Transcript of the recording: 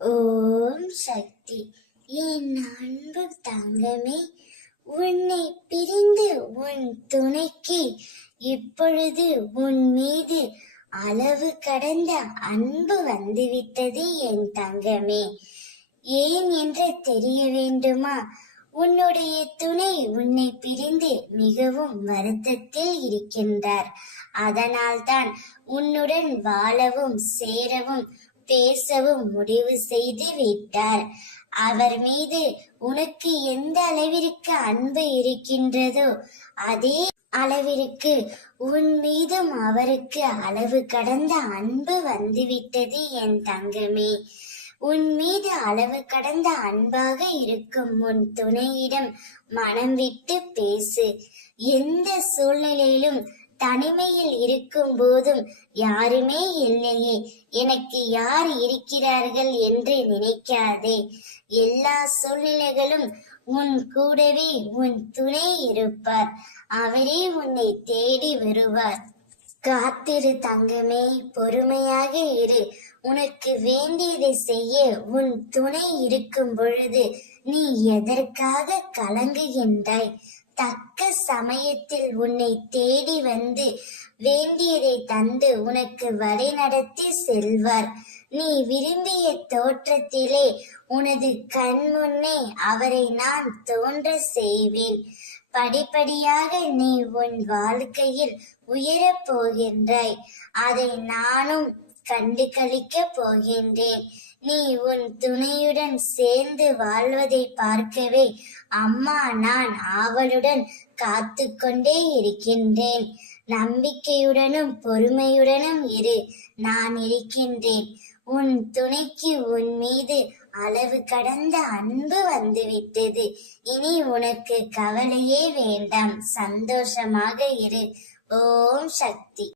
ஓம் சக்தி. என் அன்பு தங்கமே, உன்னை பிரிந்து உன் துணைக்கு இப்பொழுது உன் மீது அளவு கடந்த அன்பு வந்துவிட்டது என் தங்கமே. ஏன் என்று தெரிய வேண்டுமா? உன்னுடைய துணை உன்னை பிரிந்து மிகவும் வருத்தத்தில் இருக்கின்றார். அதனால்தான் உன்னுடன் வாழவும் சேரவும் பேசவும் முடிவு செய்து விட்டார். அவர் மீது உனக்கு எந்த அளவிற்கு அன்பு இருக்கின்றதோ அதே அளவிற்கு உன் மீதும் அவருக்கு அளவு கடந்த அன்பு வந்துவிட்டது என் தங்கமே. உன் மீது அளவு கடந்த அன்பாக இருக்கும் உன் துணையிடம் மனம் விட்டு பேசு. எந்த சூழ்நிலையிலும் தனிமையில் இருக்கும் போதும் யாருமே இல்லையே, எனக்கு யார் இருக்கிறார்கள் என்று நினைக்காதே. எல்லா சூழ்நிலைகளும் உன் கூடவே உன் துணை இருப்பார். அவரே உன்னை தேடி வருவார். காத்திரு தங்கமே, பொறுமையாக இரு. உனக்கு வேண்டியதை செய்ய உன் துணை இருக்கும் பொழுது நீ எதற்காக கலங்குகின்றாய்? தக்க சமயத்தில் உன்னை தேடி வந்து வேண்டியதை தந்து உனக்கு வழி நடத்தி செல்வார். நீ விரும்பிய தோற்றத்திலே உனது கண் முன்னே அவரை நான் தோன்ற செய்வேன். படிப்படியாக நீ உன் வாழ்க்கையில் உயரப் போகின்றாய். அதை நானும் கண்டு களிக்க போகின்றேன். நீ உன் துணையுடன் சேர்ந்து வாழ்வதை பார்க்கவே அம்மா நான் ஆவலுடன் காத்து கொண்டே இருக்கின்றேன். நம்பிக்கையுடனும் பொறுமையுடனும் இரு, நான் இருக்கின்றேன். உன் துணைக்கு உன் மீது அளவு கடந்த அன்பு வந்துவிட்டது. இனி உனக்கு கவலையே வேண்டாம், சந்தோஷமாக இரு. ஓம் சக்தி.